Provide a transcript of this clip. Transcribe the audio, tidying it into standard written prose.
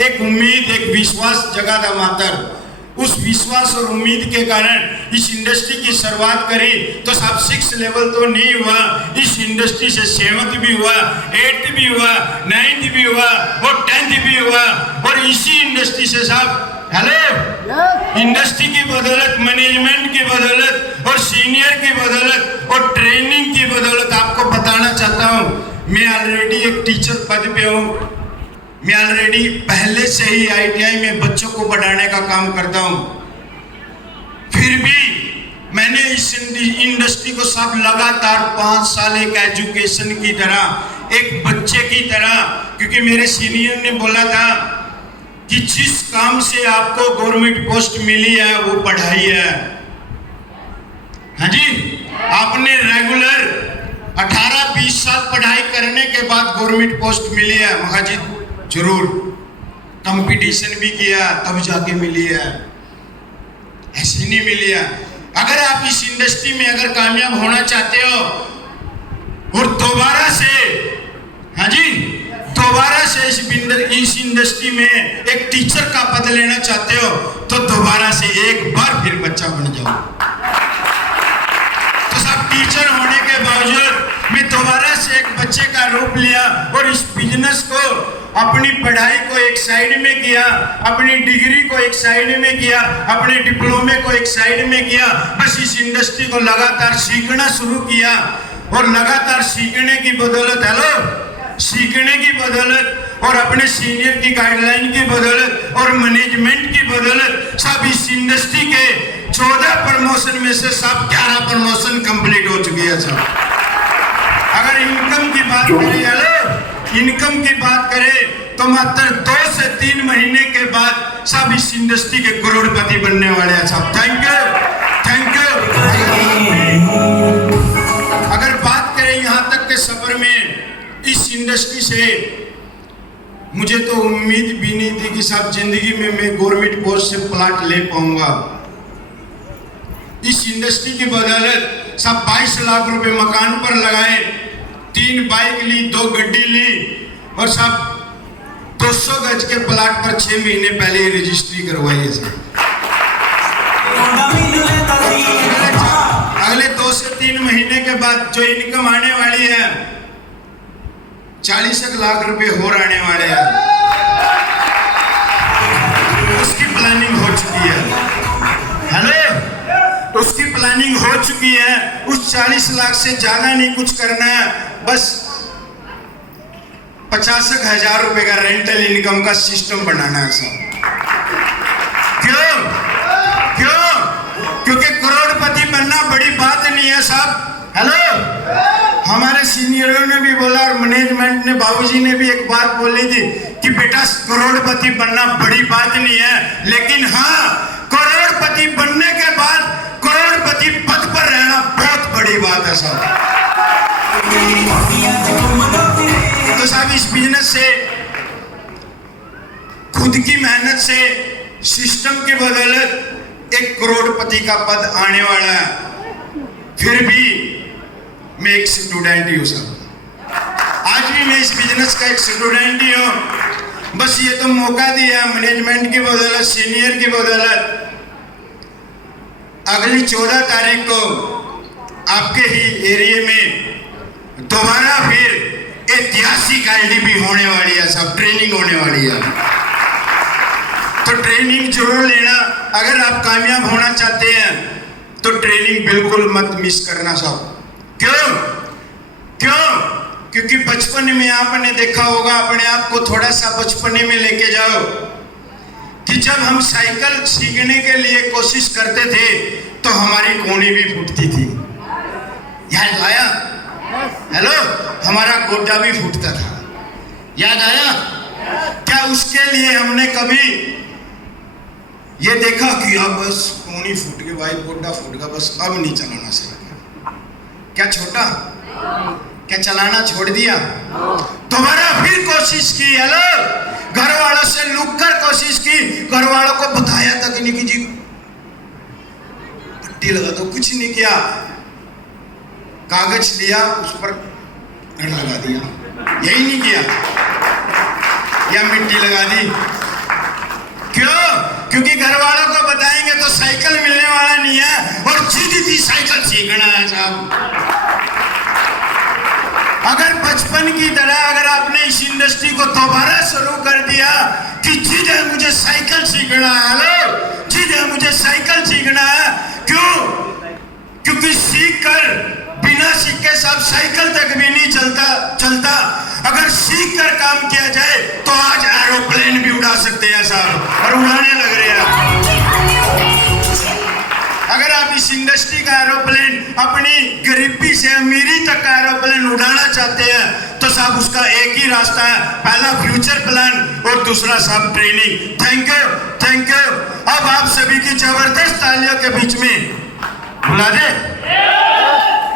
एक उम्मीद, एक विश्वास जगा था मातर। उस विश्वास और उम्मीद के कारण इस इंडस्ट्री की शुरुआत करी तो सब 6 लेवल तो नहीं हुआ, इस इंडस्ट्री से 7th भी हुआ, 8th भी हुआ, 9th भी हुआ और 10th भी हुआ। और इसी इंडस्ट्री से सब हेलो इंडस्ट्री की बदौलत, मैनेजमेंट की बदौलत और सीनियर की बदौलत और ट्रेनिंग की बदौलत आपको बताना चाहता हूँ, मैं ऑलरेडी एक टीचर पद पे हूँ। मैं ऑलरेडी पहले से ही ITI में बच्चों को पढ़ाने का काम करता हूँ। फिर भी मैंने इस इंडस्ट्री को सब लगातार 5 साल एक एजुकेशन की तरह, एक बच्चे की तरह, क्योंकि मेरे सीनियर ने बोला था कि जिस काम से आपको गवर्नमेंट पोस्ट मिली है वो पढ़ाई है। हाँ जी, आपने रेगुलर 18-20 साल पढ़ाई करने के बाद गवर्नमेंट पोस्ट मिली है। महा जी जरूर कंपटीशन भी किया तब जाके मिली है, ऐसी नहीं मिली है। अगर आप इस इंडस्ट्री में अगर कामयाब होना चाहते हो और दोबारा से, हाँ जी, दोबारा से इस इंडस्ट्री में एक टीचर का पद लेना चाहते हो तो दोबारा से एक बार फिर बच्चा बन जाओ। तो सब टीचर होने के बावजूद मैं दोबारा से एक बच्चे का रूप लिया और इस बिजनेस को, अपनी पढ़ाई को एक साइड में किया, अपनी डिग्री को एक साइड में किया, अपने डिप्लोमे को एक साइड में किया। बस इस इंडस्ट्री को लगातार सीखना शुरू किया और लगातार सीखने की बदौलत, हेलो, सीखने की बदौलत और अपने सीनियर की गाइडलाइन की बदौलत और मैनेजमेंट की बदौलत सब इस इंडस्ट्री के 14 प्रमोशन में से सब 11 प्रमोशन कंप्लीट हो चुकी है। सब अगर इनकम की बात करें, हेलो, इनकम की बात करें तो मात्र 2 से 3 महीने के बाद सब इस इंडस्ट्री के करोड़पति बनने वाले हैं। सब थैंक यू। अगर बात करें यहाँ तक के सफर में इस इंडस्ट्री से, मुझे तो उम्मीद भी नहीं थी कि सब जिंदगी में मैं गवर्नमेंट पोस्ट से प्लाट ले पाऊंगा। इस इंडस्ट्री की बदौलत सब 22 लाख रुपए मकान पर लगाए, 3 बाइक ली, 2 गड्डी ली और सब 200 गज के प्लाट पर 6 महीने पहले ही रजिस्ट्री करवाई है। अगले 2 से 3 महीने के बाद जो इनकम आने वाली है 40 लाख रुपए और आने वाले हैं। उसकी प्लानिंग हो चुकी है, हेलो, उसकी प्लानिंग हो चुकी है। उस 40 लाख से ज्यादा नहीं कुछ करना है, बस 50,000 रुपए का रेंटल इनकम का सिस्टम बनाना है। सब क्यों? क्योंकि करोड़पति बनना बड़ी बात नहीं है साहब। हेलो, हमारे सीनियरों ने भी बोला और मैनेजमेंट ने, बाबूजी ने भी एक बात बोली थी कि बेटा करोड़पति बनना बड़ी बात नहीं है, लेकिन हाँ, करोड़पति बनने के बाद करोड़पति पद पर रहना बहुत बड़ी बात है साहब। तो साहब इस बिजनेस से, खुद की मेहनत से, सिस्टम की बदौलत 1 करोड़पति का पद आने वाला है। फिर भी मैं एक स्टूडेंट ही हूँ सर, आज भी मैं इस बिजनेस का एक स्टूडेंट ही हूँ। बस ये तो मौका दिया मैनेजमेंट की बदौलत, सीनियर की बदौलत। अगली 14 तारीख को आपके ही एरिया में दोबारा फिर ऐतिहासिक IDP होने वाली है, सब ट्रेनिंग होने वाली है। तो ट्रेनिंग जरूर लेना। अगर आप कामयाब होना चाहते हैं तो ट्रेनिंग बिल्कुल मत मिस करना साहब। क्यों? क्योंकि बचपन में आपने देखा होगा, अपने आप को थोड़ा सा बचपने में लेके जाओ कि जब हम साइकिल सीखने के लिए कोशिश करते थे तो हमारी कोहनी भी फूटती थी। याद आया? हेलो, हमारा गोड्डा भी फूटता था। याद आया? क्या उसके लिए हमने कभी ये देखा कि अब बस कोहनी फूट गई भाई, गोड्डा फूट गया, बस अब नहीं चलाना साइकिल? क्या छोटा? क्या चलाना छोड़ दिया? दोबारा फिर कोशिश की। हेलो, घर वालों से लुक कर कोशिश की, घर वालों को बताया था कि नहीं जी पट्टी लगा दो, कुछ नहीं किया। कागज लिया, उस पर लगा दिया, यही नहीं किया, या मिट्टी लगा दी, तो साइकिल मिलने वाला नहीं है और जिद थी साइकिल सीखना है साहब। अगर बचपन की तरह अगर आपने इस इंडस्ट्री को दोबारा शुरू कर दिया कि जिद है मुझे साइकिल सीखना है, हेलो जिद है मुझे साइकिल सीखना है, क्यों? क्योंकि सीख कर बिना सीखे साहब साइकिल तक भी नहीं चलता। अगर सीख कर काम किया जाए तो आज एरोप्लेन भी उड़ा सकते हैं साहब, और उड़ाने लग रहे हैं। अगर आप इस इंडस्ट्री का एरोप्लेन अपनी गरीबी से अमीरी तक का एरोप्लेन उड़ाना चाहते हैं तो साहब उसका एक ही रास्ता है, पहला फ्यूचर प्लान और दूसरा साहब ट्रेनिंग। Thank you. अब आप सभी की जबरदस्त तालियों के बीच में बुला दे